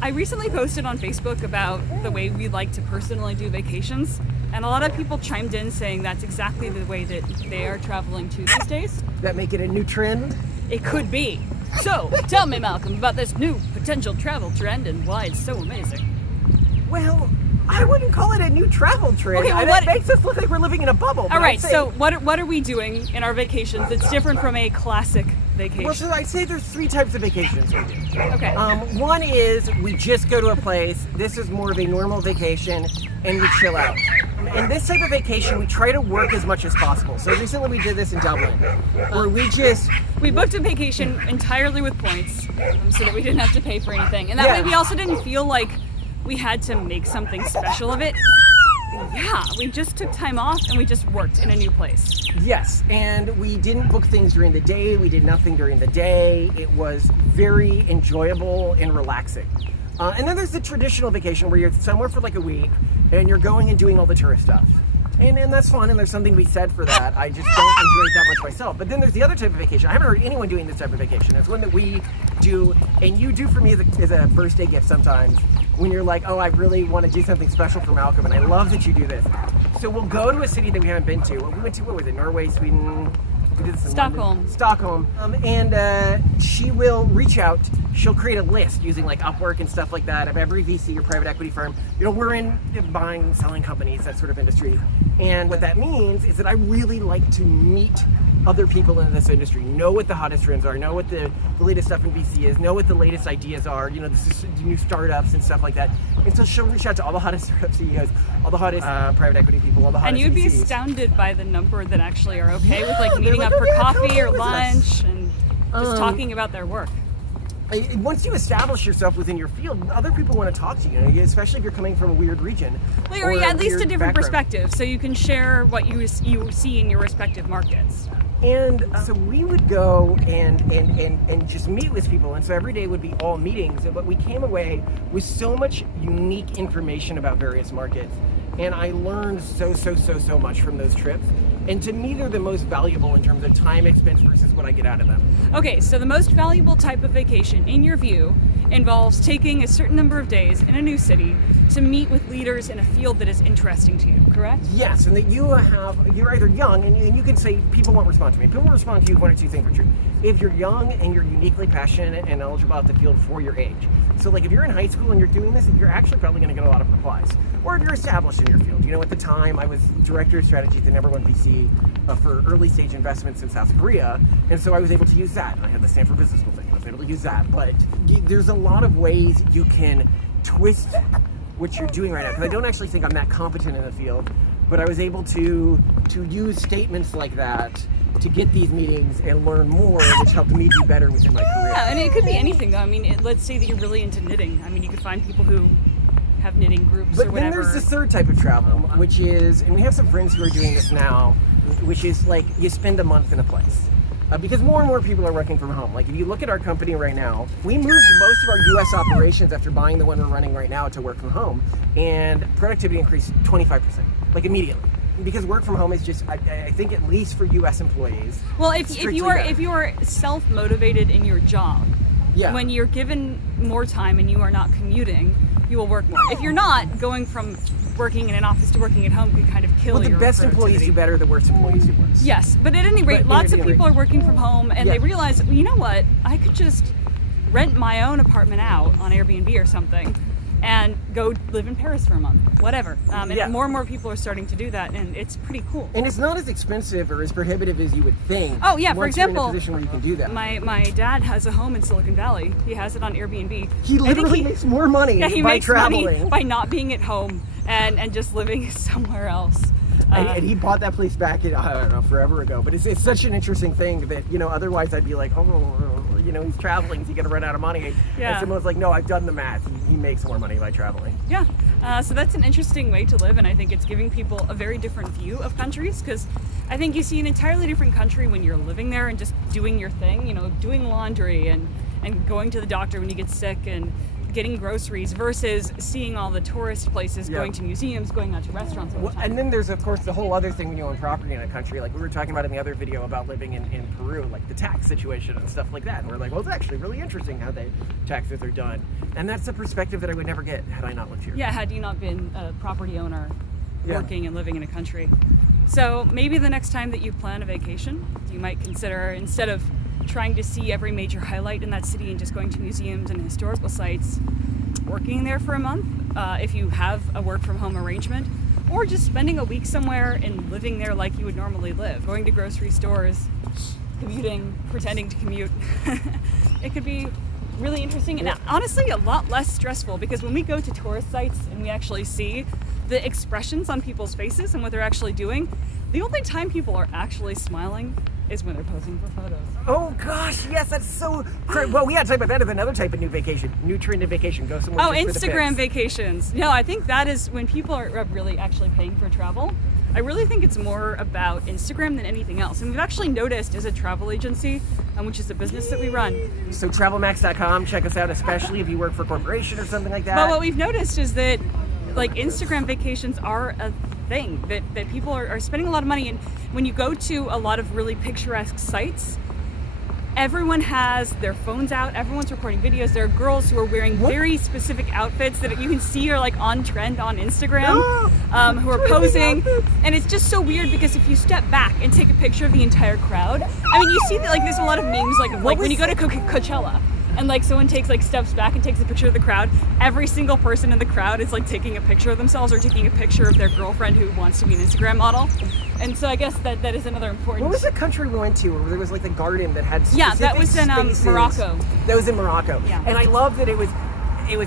I recently posted on Facebook about the way we like to personally do vacations, and a lot of people chimed in saying that's exactly the way that they are traveling too these days. That make it a new trend? It could be. So, tell me, Malcolm, about this new potential travel trend and why it's so amazing. Well, I wouldn't call it a new travel trend. Okay, well, That makes us look like we're living in a bubble. All right, so what are we doing in our vacations that's different from a classic vacation? Well, so I'd say there's 3 types of vacations we do. Okay. One is we just go to a place. This is more of a normal vacation, and we chill out. In this type of vacation, we try to work as much as possible. So recently we did this in Dublin, where we booked a vacation entirely with points, so that we didn't have to pay for anything, and that way we also didn't feel like we had to make something special of it. Yeah, we just took time off and we just worked in a new place. Yes, and we didn't book things during the day. We did nothing during the day. It was very enjoyable and relaxing. And then there's the traditional vacation where you're somewhere for like a week and you're going and doing all the tourist stuff. And that's fun, and there's something to be said for that. I just don't enjoy it that much myself. But then there's the other type of vacation. I haven't heard anyone doing this type of vacation. It's one that we do, and you do for me as a birthday gift sometimes, when you're like, oh, I really want to do something special for Malcolm, and I love that you do this. So we'll go to a city that we haven't been to. We went to, what was it, Norway, Sweden? We did this in Stockholm. Stockholm. And she will reach out. She'll create a list using like Upwork and stuff like that of every VC or private equity firm. You know, we're in buying, selling companies, that sort of industry. And what that means is that I really like to meet other people in this industry, know what the hottest trends are, know what the latest stuff in VC is, know what the latest ideas are, you know, this is new startups and stuff like that. And so she'll reach out to all the hottest startup CEOs, all the hottest private equity people, all the hottest And you'd be VCs. astounded by the number that actually are okay with like meeting up for coffee or lunch and just talking about their work. Once you establish yourself within your field, other people want to talk to you, especially if you're coming from a weird region. Or at least a different perspective, so you can share what you see in your respective markets. And so we would go and just meet with people, and so every day would be all meetings, but we came away with so much unique information about various markets, and I learned so much from those trips. And to me, they're the most valuable in terms of time expense versus what I get out of them. Okay, so the most valuable type of vacation, in your view, involves taking a certain number of days in a new city to meet with leaders in a field that is interesting to you, correct? Yes, and that you're either young, and you can say people won't respond to me. People will respond to you if one or two things are true. If you're young and you're uniquely passionate and knowledgeable about the field for your age. So like if you're in high school and you're doing this, you're actually probably going to get a lot of replies. Or if you're established in your field. You know, at the time I was director of strategy at the #1 VC for early stage investments in South Korea, and so I was able to use that. I had the Stanford Business School thing. I was able to use that. But there's a lot of ways you can twist what you're doing right now, because I don't actually think I'm that competent in the field, but I was able to use statements like that to get these meetings and learn more, which helped me do better within my career. Yeah, and it could be anything though. I mean, let's say that you're really into knitting. I mean, you could find people who have knitting groups or whatever. But then there's the third type of travel, which is, and we have some friends who are doing this now, which is like you spend a month in a place. Because more and more people are working from home. Like if you look at our company right now, we moved most of our US operations after buying the one we're running right now to work from home, and productivity increased 25%, like immediately. Because work from home is just, I think at least for US employees. Well, if you are self-motivated in your job, when you're given more time and you are not commuting, you will work more. If you're not, going from working in an office to working at home can kind of kill your the best employees do better, the worst employees do worse. Yes, but at any rate, lots of people are working from home, and they realize, well, you know what, I could just rent my own apartment out on Airbnb or something and go live in Paris for a month, whatever. And more and more people are starting to do that, and it's pretty cool. And it's not as expensive or as prohibitive as you would think. Oh yeah, for example, you're in a position where you can do that. My dad has a home in Silicon Valley. He has it on Airbnb. He literally makes more money by traveling. Money by not being at home and just living somewhere else. And he bought that place back, I don't know, forever ago. But it's such an interesting thing that, you know, otherwise I'd be like, oh, you know, he's traveling, is he going to run out of money? Yeah. And someone's like, no, I've done the math. He makes more money by traveling. Yeah. So that's an interesting way to live, and I think it's giving people a very different view of countries, because I think you see an entirely different country when you're living there and just doing your thing, you know, doing laundry and going to the doctor when you get sick and getting groceries versus seeing all the tourist places, going to museums, going out to restaurants all the time. And then there's, of course, the whole other thing when you own property in a country. Like we were talking about in the other video about living in Peru, like the tax situation and stuff like that. And we're like, well, it's actually really interesting how taxes are done. And that's a perspective that I would never get had I not lived here. Yeah, had you not been a property owner working and living in a country. So maybe the next time that you plan a vacation, you might consider, instead of trying to see every major highlight in that city and just going to museums and historical sites, working there for a month, if you have a work from home arrangement, or just spending a week somewhere and living there like you would normally live, going to grocery stores, commuting, pretending to commute. It could be really interesting and honestly a lot less stressful, because when we go to tourist sites and we actually see the expressions on people's faces and what they're actually doing, the only time people are actually smiling is when they're posing for photos. Oh gosh, yes, that's so great. Well, we had to talk about that as another type of new vacation, new trend of vacation. Go somewhere. Oh, just for the Instagram pics. vacations. No, I think that is when people are really actually paying for travel. I really think it's more about Instagram than anything else. And we've actually noticed as a travel agency, which is a business that we run. So travelmax.com, check us out, especially if you work for a corporation or something like that. But what we've noticed is that like Instagram vacations are a thing that people are spending a lot of money. And when you go to a lot of really picturesque sites, everyone has their phones out, everyone's recording videos. There are girls who are wearing very specific outfits that you can see are like on trend on Instagram, who are posing. And it's just so weird because if you step back and take a picture of the entire crowd, I mean, you see that like there's a lot of memes like when you go to Coachella, and like someone takes like steps back and takes a picture of the crowd, every single person in the crowd is like taking a picture of themselves or taking a picture of their girlfriend who wants to be an Instagram model. And so I guess that is another important. What was the country we went to where there was like the garden that had specific that was in spaces? Morocco. That was in Morocco. Yeah. And I love that it was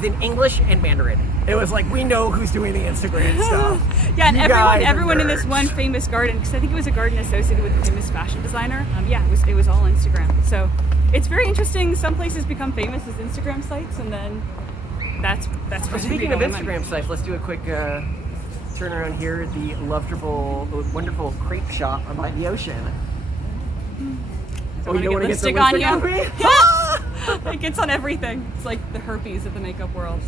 in English and Mandarin. It was like, we know who's doing the Instagram stuff. Yeah, and You guys are everyone in this nerds. one famous garden, because I think it was a garden associated with a famous fashion designer. It was all Instagram. So it's very interesting. Some places become famous as Instagram sites, and then that's where Speaking of Instagram sites, let's do a quick turn around here at the wonderful crepe shop by the ocean. Oh, you don't want to get lipstick on you? It gets on everything. It's like the herpes of the makeup world.